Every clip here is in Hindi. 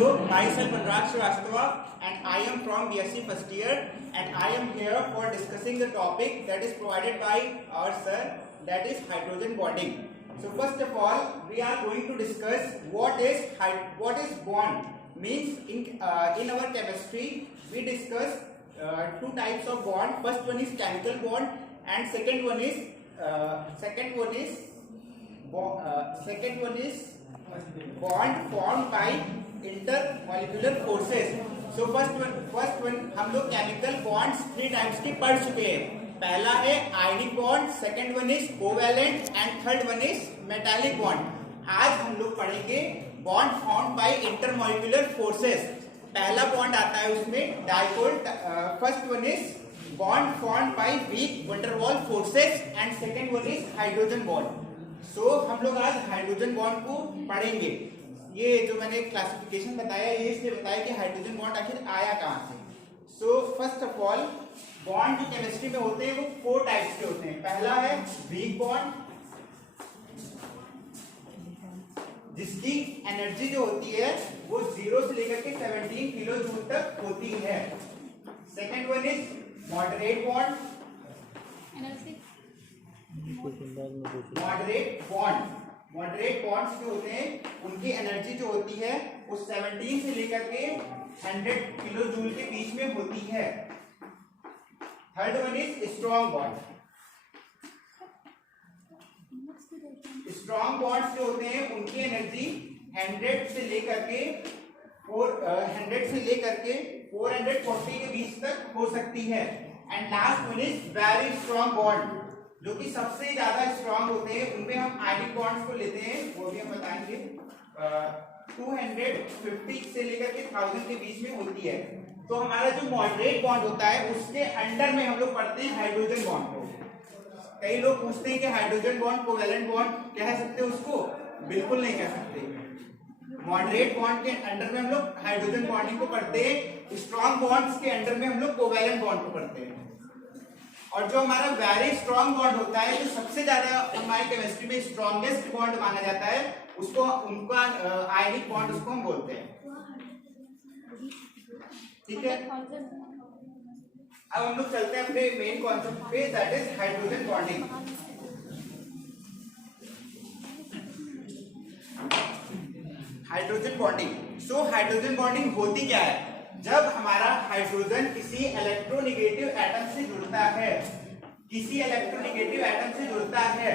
Hello, myself Anurag Srivastava and I am from BSc first year and I am here for discussing the topic that is provided by our sir, that is hydrogen bonding. So first of all, we are going to discuss what is bond. Means in our chemistry we discuss two types of bond. First one is chemical bond and second one is bond formed by intermolecular forces. So first one हम लोग chemical bonds 3 types की पढ़ चुके हैं. पहला है ionic bond, second one is covalent and third one is metallic bond. आज हम लोग पढ़ेंगे bond formed by intermolecular forces. पहला bond आता है उसमें dipole. First one is bond formed by weak van der Waals forces and second one is hydrogen bond. So हम लोग आज हाइड्रोजन बॉन्ड को पढ़ेंगे. ये जो मैंने क्लासिफिकेशन बताया ये इसलिए बताया कि हाइड्रोजन बॉन्ड आखिर आया कहाँ से. So first of all bond जो केमिस्ट्री में होते हैं वो 4 टाइप्स के होते हैं. पहला है वीक बॉन्ड जिसकी एनर्जी जो होती है वो 0 से लेकर के 17 किलो जूल तक होती है. Second one is moderate bond. Moderate bonds जो होते हैं उनकी एनर्जी जो होती है वो 17 से लेकर के 100 किलो जूल के बीच में होती है. Third one is strong bond. Strong bonds जो होते हैं उनकी एनर्जी 100 से लेकर के 440 के बीच तक हो सकती है. And last one is very strong bond जो कि सबसे ज्यादा स्ट्रॉन्ग होते हैं. उनमें हम आयनिक बॉन्ड्स को लेते हैं, वो भी हम बताएंगे. 250 से लेकर के 1000 के बीच में होती है. तो हमारा जो मॉडरेट बॉन्ड होता है उसके अंडर में हम लोग पढ़ते हैं हाइड्रोजन बॉन्ड को. कई लोग पूछते हैं कि हाइड्रोजन बॉन्ड कोवैलेंट बॉन्ड कह सकते हैं उसको? बिल्कुल नहीं कह सकते. मॉडरेट बॉन्ड के अंडर में हम लोग हाइड्रोजन बॉन्डिंग को पढ़ते हैं. स्ट्रॉन्ग बॉन्ड्स के अंडर में हम लोग कोवैलेंट बॉन्ड को पढ़ते हैं. और जो हमारा वेरी स्ट्रॉन्ग बॉन्ड होता है जो सबसे ज्यादा हमारी केमिस्ट्री में स्ट्रॉन्गेस्ट बॉन्ड माना जाता है उसको उनका आयनिक बॉन्ड उसको हम बोलते हैं. ठीक है, अब हम लोग चलते हैं अपने मेन कॉन्सेप्ट पे, that is hydrogen bonding. Hydrogen bonding. So hydrogen bonding होती क्या है? जब हमारा हाइड्रोजन किसी इलेक्ट्रोनेगेटिव एटम से जुड़ता है,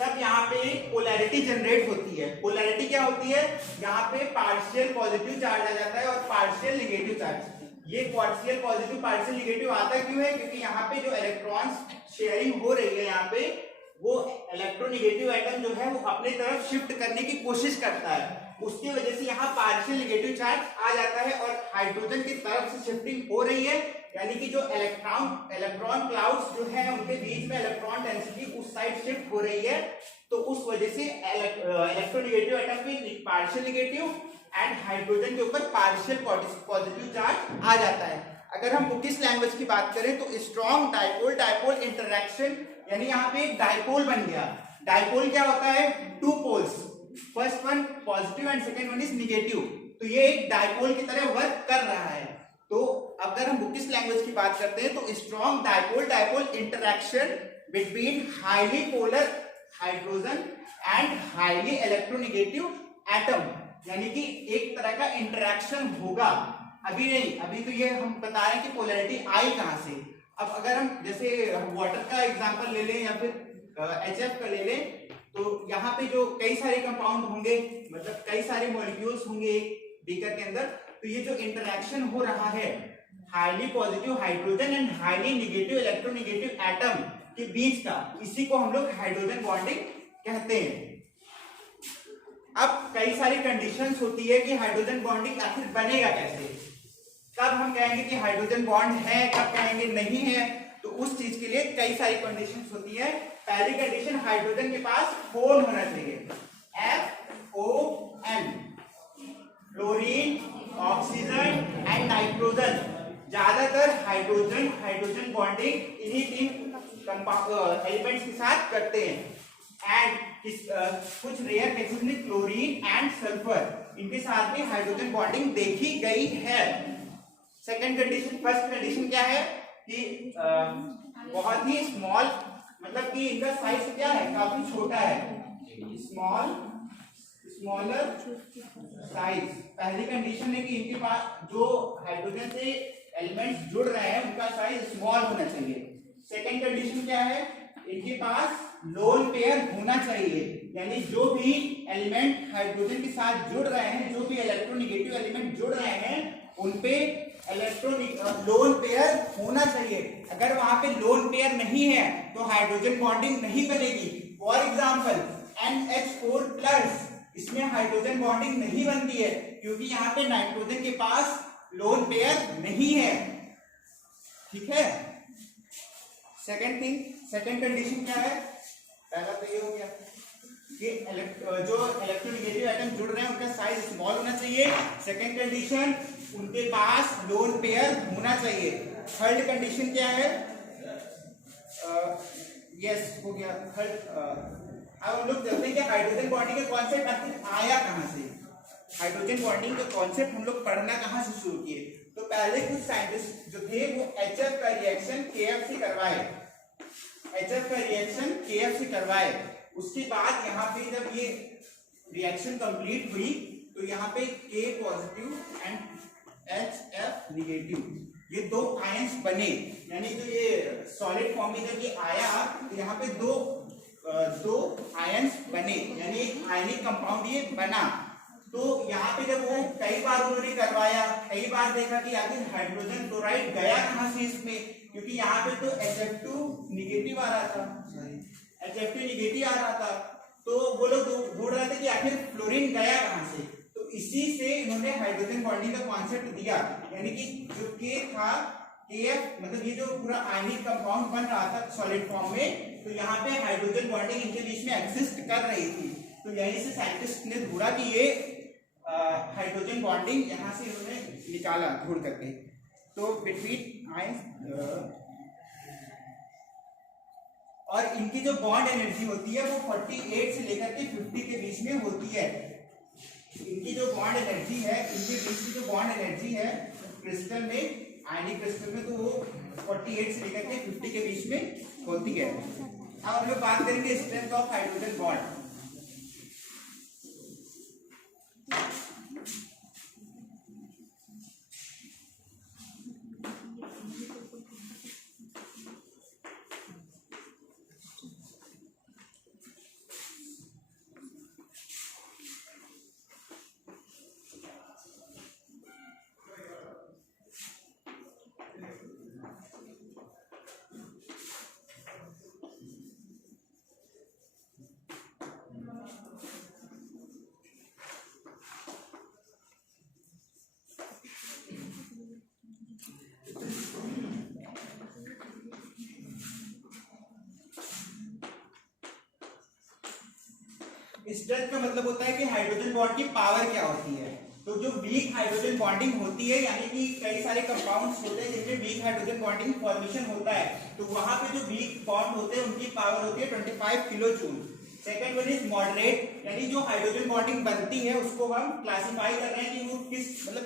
तब यहाँ पे एक पोलैरिटी जनरेट होती है. पोलैरिटी क्या होती है? यहाँ पे पार्शियल पॉजिटिव चार्ज आ जाता है और पार्शियल नेगेटिव चार्ज. ये पार्शियल पॉजिटिव पार्शियल नेगेटिव आता क्यों है? क्योंकि यहाँ पे जो इलेक्ट्रॉन्स शेयरिंग हो रही है यहाँ पे वो इलेक्ट्रोनेगेटिव एटम जो है वो अपने तरफ शिफ्ट करने की कोशिश करता है. उसकी वजह से यहाँ पार्शियल नेगेटिव चार्ज आ जाता है और हाइड्रोजन की तरफ से शिफ्टिंग हो रही है. यानी कि जो इलेक्ट्रॉन क्लाउड्स जो है उनके बीच में इलेक्ट्रॉन डेंसिटी उस साइड शिफ्ट हो रही है. तो उस वजह से इलेक्ट्रोनेगेटिव एटम पे पार्शियल नेगेटिव एंड हाइड्रोजन के ऊपर पार्शियल पॉजिटिव चार्ज आ जाता है. अगर हम बुकिश लैंग्वेज की बात करें तो स्ट्रॉन्ग डाइपोल इंटरैक्शन, यानी यहाँ पे एक डाइपोल बन गया. डाइपोल क्या होता है? 2 poles, first one positive and second one is negative. तो ये एक डाइपोल की तरह वर्क कर रहा है. तो अगर हम बुकिश लैंग्वेज की बात करते हैं तो strong dipole interaction between highly polar hydrogen and highly electronegative atom, यानी कि एक तरह का इंटरैक्शन होगा. अभी नहीं, अभी तो ये हम बता रहे हैं कि पोलैरिटी आई कहां से. अब अगर हम जैसे वाटर का एग्जांपल ले लें या फिर HF का ले लें तो यहाँ पे जो कई सारे कंपाउंड होंगे, मतलब कई सारे मॉलिक्यूल्स होंगे एक बीकर के अंदर. तो ये जो इंटरैक्शन हो रहा है highly positive hydrogen and highly negative electronegative atom के बीच का, इसी को हम लोग हाइड्रोजन बॉन्डिंग कहते हैं. अब कई सारी कंडीशंस होती है कि हाइड्रोजन बॉन्डिंग आखिर बनेगा कैसे. कब हम कहेंगे कि हाइड्रोजन बॉन्ड है, कब कहेंगे नहीं है. तो उस चीज के लिए कई सारी कंडीशंस होती है. पहली कंडीशन, हाइड्रोजन के पास फोन होना चाहिए. FON, chlorine, oxygen and nitrogen. ज्यादातर हाइड्रोजन बॉन्डिंग इन्हीं 3 एलिमेंट्स के साथ करते हैं. एंड कुछ रेयर केसेस में क्लोरीन एंड सल्फर, इनके साथ में हाइड्रोजन बॉन्डिंग देखी गई है। सेकंड कंडीशन, फर्स्ट कंडीशन क्या है कि बहुत ही स्मॉल, मतलब कि इनका साइज क्या है, काफी छोटा है, स्मॉलर साइज। पहली कंडीशन है कि इनके पास जो हाइड्रोजन से एलिमेंट्स जुड़ रहे हैं उनका साइज स्मॉल होना चाहिए। सेकंड कंडीशन क्या है, इनके पास लोन पेयर होना चाहिए, यानी जो भी एलिमेंट हाइड्रोजन के साथ जुड़ रहे हैं, जो भी इलेक्ट्रोनेगेटिव एलिमेंट जुड़ रहे हैं, उनपे लोन पेयर होना चाहिए। अगर वहां पे लोन पेयर नहीं है तो हाइड्रोजन बॉन्डिंग नहीं बनेगी। फॉर एग्जाम्पल NH4+, इसमें हाइड्रोजन बॉन्डिंग नहीं बनती है क्योंकि यहाँ पे नाइट्रोजन के पास लोन पेयर नहीं है। ठीक है। सेकंड कंडीशन क्या है, पहला तो ये हो गया कि जो इलेक्ट्रोनेगेटिव एटम जुड़ रहे हैं उनका साइज स्मॉल होना चाहिए। सेकंड कंडीशन, उनके पास लोन पेयर होना चाहिए। थर्ड कंडीशन क्या है, यस हो गया थर्ड। अब हम लोग चलते हैं कि हाइड्रोजन बॉन्डिंग का कॉन्सेप्ट आखिर आया कहां से। हाइड्रोजन बॉन्डिंग का कॉन्सेप्ट हम लोग पढ़ना कहां से शुरू किए, तो पहले कुछ साइंटिस्ट जो थे वो HF का रिएक्शन KF से करवाए, HF का रिएक्शन KF से करवाए। उसके बाद यहाँ पे जब ये रिएक्शन कंप्लीट हुई तो यहाँ पे K positive and HF negative, ये दो आयंस बने, यानी जो ये सॉलिड फॉर्म में जब ये आया तो यहाँ पे दो आयंस बने, यानी एक आयनिक कंपाउंड ये बना। तो यहाँ पे जब वो कई बार उन्होंने करवाया, कई बार देखा कि आखिर हाइड्रोजन क्लोराइड गया कहाँ से इसमें, क्योंकि यहाँ पे तो HF2 निगेटिव आ रहा था, HF2 निगेटिव आ रहा था, तो वो लोग ढूंढ रहे थे कि आखिर फ्लोरीन गया कहाँ से। तो इसी से इन्होंने हाइड्रोजन बॉन्डिंग का कॉन्सेप्ट दिया, यानी कि जो K था, KF मतलब ये जो पूरा आयनिक कंपाउंड बन रहा था सॉलिड फॉर्म में, तो यहाँ पे हाइड्रोजन बॉन्डिंग इनके बीच में एग्जिस्ट कर रही थी। तो यहीं से साइंटिस्ट ने ढूंढा कि ये हाइड्रोजन बॉन्डिंग यहाँ से इन्होंने निकाला ढूंढ करके। तो बिटवीन आयंस और इनकी जो बॉन्ड एनर्जी होती है वो 48 से लेकर के 50 के बीच में होती है। इनकी जो बॉन्ड एनर्जी है, इनके बीच की जो बॉन्ड एनर्जी है क्रिस्टल में, आयनिक क्रिस्टल में, तो वो 48 से लेकर के 50 के बीच में होती है। अब हम लोग बात करेंगे strength of hydrogen bond. Strength का मतलब होता है कि हाइड्रोजन बॉन्ड की पावर क्या होती है। तो जो वीक हाइड्रोजन बॉन्डिंग होती है, यानी कि कई सारे कंपाउंड्स होते हैं जिनमें वीक हाइड्रोजन बॉन्डिंग फॉर्मेशन होता है, तो वहां पे जो वीक बॉन्ड होते हैं उनकी पावर होती है 25 kilo joule. Second one is moderate, यानी जो हाइड्रोजन बॉन्डिंग बनती है उसको हम क्लासिफाई कर रहे हैं कि वो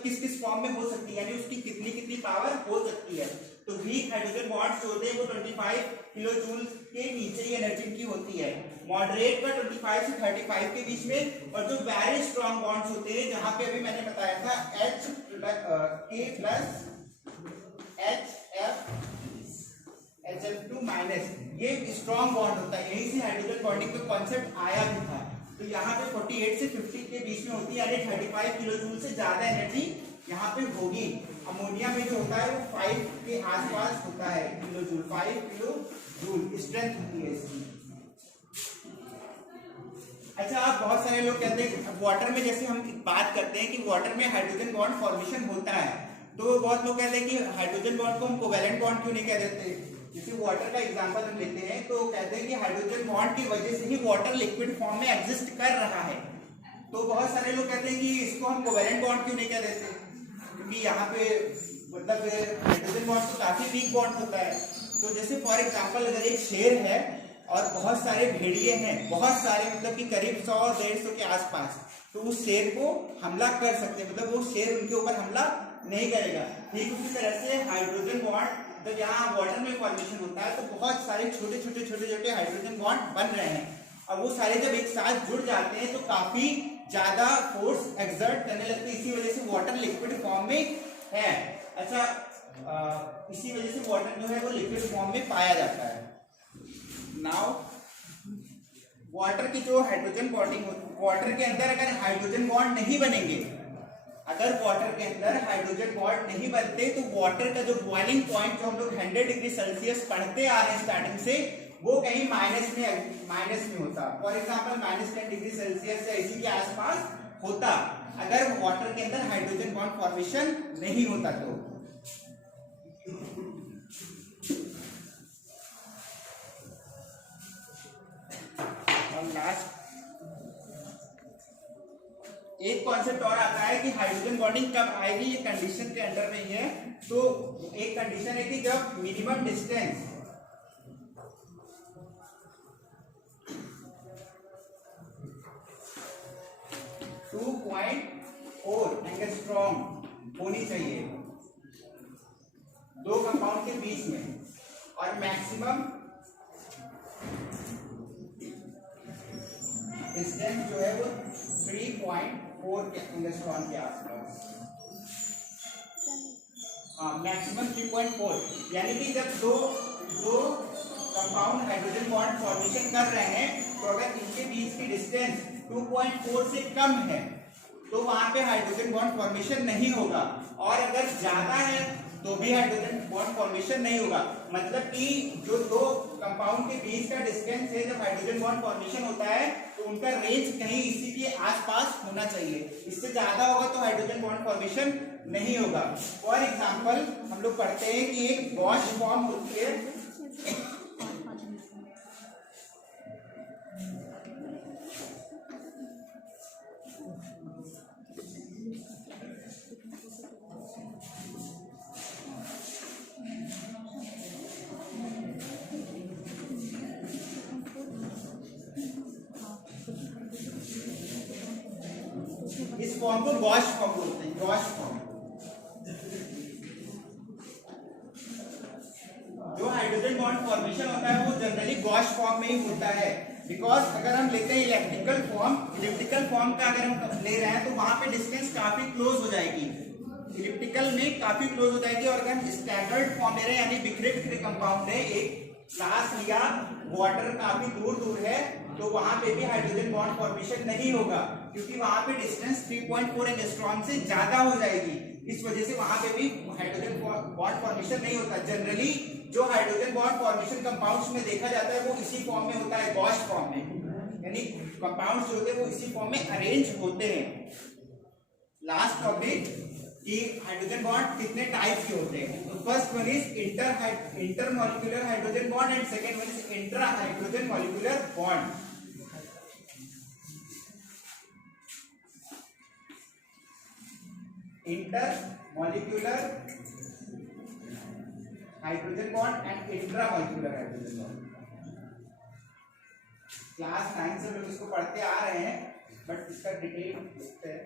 किस किस फॉर्म में हो सकती है, यानी उसकी कितनी कितनी पावर हो सकती है। तो वीक हाइड्रोजन बॉन्ड्स होते हैं वो 25 किलो जूल के नीचे ही एनर्जी की होती है। मॉडरेट का 25 से 35 के बीच में, और जो वेरी स्ट्रॉन्ग बॉन्ड्स होते हैं, जहां पे अभी मैंने बताया था K प्लस HF2-, ये स्ट्रॉन्ग बॉन्ड होता है। यहीं से हाइड्रोजन बॉन्डिंग का कॉन्सेप्ट आया भी था। तो यहाँ पे 48 से 50 के बीच में होती है, यानी 35 किलो जूल से ज्यादा एनर्जी यहाँ पे होगी। अमोनिया में जो होता है वो 5 के आसपास होता है kilo joule, 5 kilo joule strength होती है इसकी। अच्छा, आप बहुत सारे लोग कहते हैं वाटर में, जैसे हम बात करते हैं कि वाटर में हाइड्रोजन बॉन्ड फॉर्मेशन होता है, तो बहुत लोग कहते हैं कि हाइड्रोजन बॉन्ड को हम कोवैलेंट बॉन्ड क्यों नहीं कह देते। जैसे वाटर का एग्जांपल हम लेते हैं तो कहते हैं कि हाइड्रोजन बॉन्ड की वजह से ही वाटर लिक्विड फॉर्म में एग्जिस्ट कर रहा है। तो बहुत सारे लोग कहते हैं कि इसको हम कोवैलेंट बॉन्ड क्यों नहीं कह देते, क्योंकि यहाँ पे मतलब हाइड्रोजन बॉन्ड तो काफी वीक बॉन्ड होता है। तो जैसे फॉर एग्जांपल अगर एक शेर है और बहुत सारे भेड़िए हैं, बहुत सारे, मतलब कि करीब 100-150 के आसपास, तो उस शेर को हमला कर सकते हैं, मतलब वो शेर उनके ऊपर हमला नहीं करेगा। ठीक उसी तरह से हाइड्रोजन बॉन्ड, तो जहाँ वाटर में फॉर्मेशन होता है तो बहुत सारे छोटे छोटे हाइड्रोजन बॉन्ड बन रहे हैं, और वो सारे जब एक साथ जुड़ जाते हैं तो काफी ज्यादा फोर्स एक्सर्ट करने लगते हैं। इसी वजह से वाटर लिक्विड फॉर्म में है। अच्छा, इसी वजह से वाटर जो है वो लिक्विड फॉर्म में पाया जाता है। नाउ वाटर की जो हाइड्रोजन बॉन्डिंग, वाटर के अंदर अगर हाइड्रोजन बॉन्ड नहीं बनेंगे, अगर वाटर के अंदर हाइड्रोजन बॉन्ड नहीं बनते तो वाटर का जो बॉइलिंग पॉइंट जो हम लोग 100 डिग्री सेल्सियस पढ़ते आ रहे हैं स्टार्टिंग से, वो कहीं माइनस में होता। फॉर एग्जांपल -10 डिग्री सेल्सियस या इसी के आसपास होता, अगर वाटर के अंदर हाइड्रोजन बॉन्ड फॉर्मेशन नहीं होता तो। और लास्ट एक कॉन्सेप्ट और आता है कि हाइड्रोजन बॉन्डिंग कब आएगी, ये कंडीशन के अंडर में ही है। तो एक कंडीशन है कि जब मिनिमम डिस्टेंस 2.4 एंगस्ट्रॉम होनी चाहिए दो कंपाउंड के बीच में, और मैक्सिमम डिस्टेंस जो है वो 3.4 एंगस्ट्रॉम के आसपास। हाँ, मैक्सिमम 3.4, यानी कि जब दो कंपाउंड हाइड्रोजन बॉन्ड फॉर्मेशन कर रहे हैं तो अगर इनके बीच की डिस्टेंस 2.4 से कम है तो वहां पे हाइड्रोजन बॉन्ड फॉर्मेशन नहीं होगा, और अगर ज्यादा है तो भी हाइड्रोजन बॉन्ड फॉर्मेशन नहीं होगा। मतलब कि जो दो कंपाउंड के बीच का डिस्टेंस है, जब हाइड्रोजन बॉन्ड फॉर्मेशन होता है तो उनका रेंज कहीं इसी के आसपास होना चाहिए, इससे ज्यादा होगा तो हाइड्रोजन बॉन्ड फॉर्मेशन नहीं होगा। फॉर एग्जांपल हम लोग पढ़ते हैं कि एक गॉश फॉर्म होती है, इस फॉर्म को गॉश फॉर्म बोलते हैं, गॉश फॉर्म। जो हाइड्रोजन बॉन्ड फॉर्मेशन होता है वो जनरली गॉश फॉर्म में ही होता है, बिकॉज अगर हम लेते हैं इलेक्ट्रिकल फॉर्म का अगर हम ले रहे हैं तो वहां पे डिस्टेंस काफी क्लोज हो जाएगी, इलिप्टिकल में काफी क्लोज हो जाएगी। और अगर हम स्टैगर्ड फॉर्म ले रहे हैं, यानी बिखरे बिखरे कंपाउंड है, एक क्लास लिया, वाटर काफी दूर दूर है, तो वहां पे भी हाइड्रोजन बॉन्ड फॉर्मेशन नहीं होगा, क्योंकि वहां पे डिस्टेंस 3.4 एंगस्ट्रॉम से ज्यादा हो जाएगी। इस वजह से वहां पे भी हाइड्रोजन बॉन्ड फॉर्मेशन नहीं होता। जनरली जो हाइड्रोजन बॉन्ड फॉर्मेशन कंपाउंड्स में देखा जाता है वो इसी फॉर्म में होता है, गॉश फॉर्म में, यानी कंपाउंड्स जो होते हैं वो इसी फॉर्म में अरेंज होते हैं। लास्ट टॉपिक कि हाइड्रोजन बॉन्ड कितने टाइप के होते हैं। तो first one is inter molecular hydrogen bond and second one is intra hydrogen molecular bond. Inter molecular hydrogen bond and intra molecular hydrogen bond. Class 9 से लोग इसको पढ़ते आ रहे हैं, बट इसका डिटेल देखते हैं।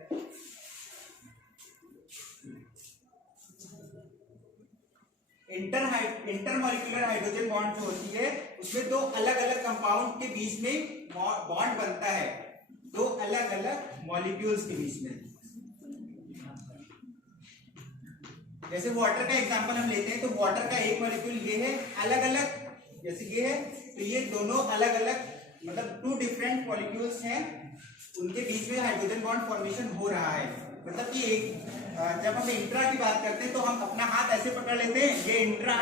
इंटर मॉलिक्यूलर हाइड्रोजन बॉन्ड जो होती है उसमें दो अलग अलग कंपाउंड के बीच में बॉन्ड बनता है, दो अलग अलग मॉलिक्यूल्स के बीच में। जैसे वाटर का एग्जांपल हम लेते हैं तो वाटर का एक मॉलिक्यूल ये है, अलग अलग जैसे ये है, तो ये दोनों अलग अलग मतलब 2 डिफरेंट मॉलिक्यूल्स हैं, उनके बीच में हाइड्रोजन बॉन्ड फॉर्मेशन हो रहा है। मतलब कि एक जब हम इंट्रा की बात करते हैं तो हम अपना हाथ ऐसे पकड़ लेते हैं, ये इंट्रा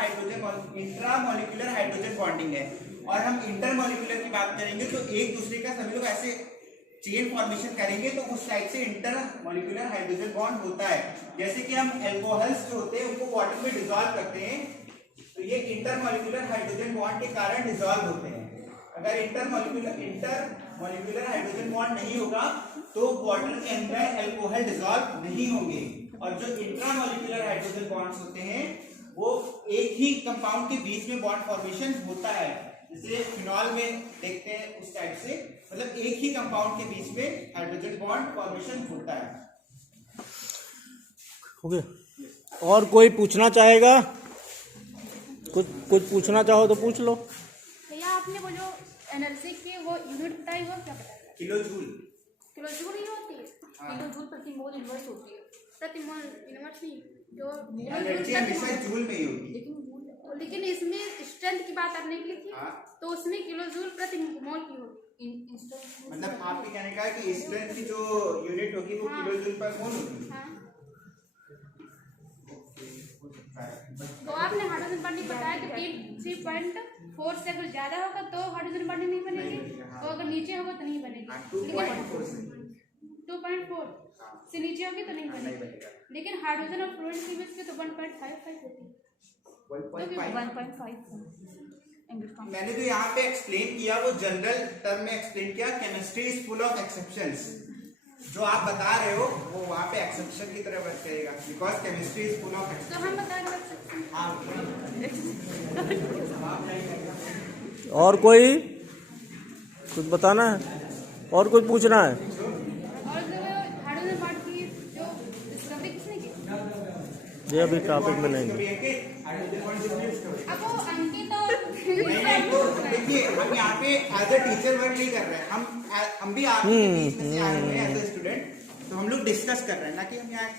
मॉलिक्यूलर हाइड्रोजन बॉन्डिंग है, और हम इंटर मॉलिक्यूलर की बात करेंगे तो एक दूसरे का सभी लोग ऐसे चेन फॉर्मेशन करेंगे तो उस टाइप से इंटर मॉलिक्यूलर हाइड्रोजन बॉन्ड होता है। जैसे कि हम एल्कोहल्स जो होते हैं उनको वाटर में डिसॉल्व करते हैं तो ये इंटर मॉलिक्यूलर हाइड्रोजन बॉन्ड के कारण डिसॉल्व होते हैं। अगर इंटर मॉलिक्यूलर हाइड्रोजन बॉन्ड नहीं होगा तो वाटर के अंदर एल्कोहल डिसॉल्व नहीं होंगे। और जो इंट्रा मॉलिक्यूलर हाइड्रोजन बॉन्ड्स होते हैं वो एक ही कंपाउंड के बीच में बॉन्ड फॉर्मेशन होता है। जैसे फिनॉल में देखते हैं उस टाइप से, मतलब एक ही कंपाउंड के बीच में हाइड्रोजन बॉन्ड फॉर्मेशन होता है। ओके, और कोई पूछना चाहेगा? कुछ पूछना चाहो तो पूछ लो। भैया आपने वो जो एनर्जी की वो यूनिट बताई वो क्या बताया? Kilo joule. किलो जूल ही होती है? किलो जूल प्रति मोल इनवर्स होती है, प्रति मोल इनवर्स नहीं, जो एनर्जी हमेशा जूल में ही होगी। लेकिन इसमें स्ट्रेंथ की बात आपने की थी, हाँ। तो उसमें किलो जूल प्रति मोल की होगी। मतलब आपके कहने का है कि स्ट्रेंथ की जो यूनिट होगी वो किलो जूल पर मोल होगी। हाँ। तो आपने हाइड्रोजन बॉन्डिंग बताया कि 3.4 से अगर ज्यादा होगा तो हाइड्रोजन बॉन्डिंग नहीं बनेगी, और अगर नीचे होगा तो नहीं बनेगी। 2.4 से नीचे होगी तो नहीं बनेगी। लेकिन हाइड्रोजन और फ्लोरीन के बीच में तो 1.55 होती है। 1.5 मैंने जो यहाँ पे एक्सप्लेन किया वो जनरल टर्म में एक्सप्लेन किया। Chemistry is full of exceptions. जो आप बता रहे हो वो वहाँ पे एक्सेप्शन की तरह वर्क करेगा, because chemistry is full of exception. तो हम बता रहे हैं। हाँ, और कोई कुछ बताना है और कुछ पूछना है? और जो हाइड्रोजन बॉन्ड की जो डिस्कवरी किसने की? ये अभी टॉपिक में नहीं। अब वो अंकित और तो देखिए हम यहाँ पे एज अ टीचर वर्क नहीं कर रहे हैं, हम भी आपके बीच में से आए हुए हैं एज अ स्टूडेंट, तो हम लोग डिस्कस कर रहे हैं ना कि हम यहाँ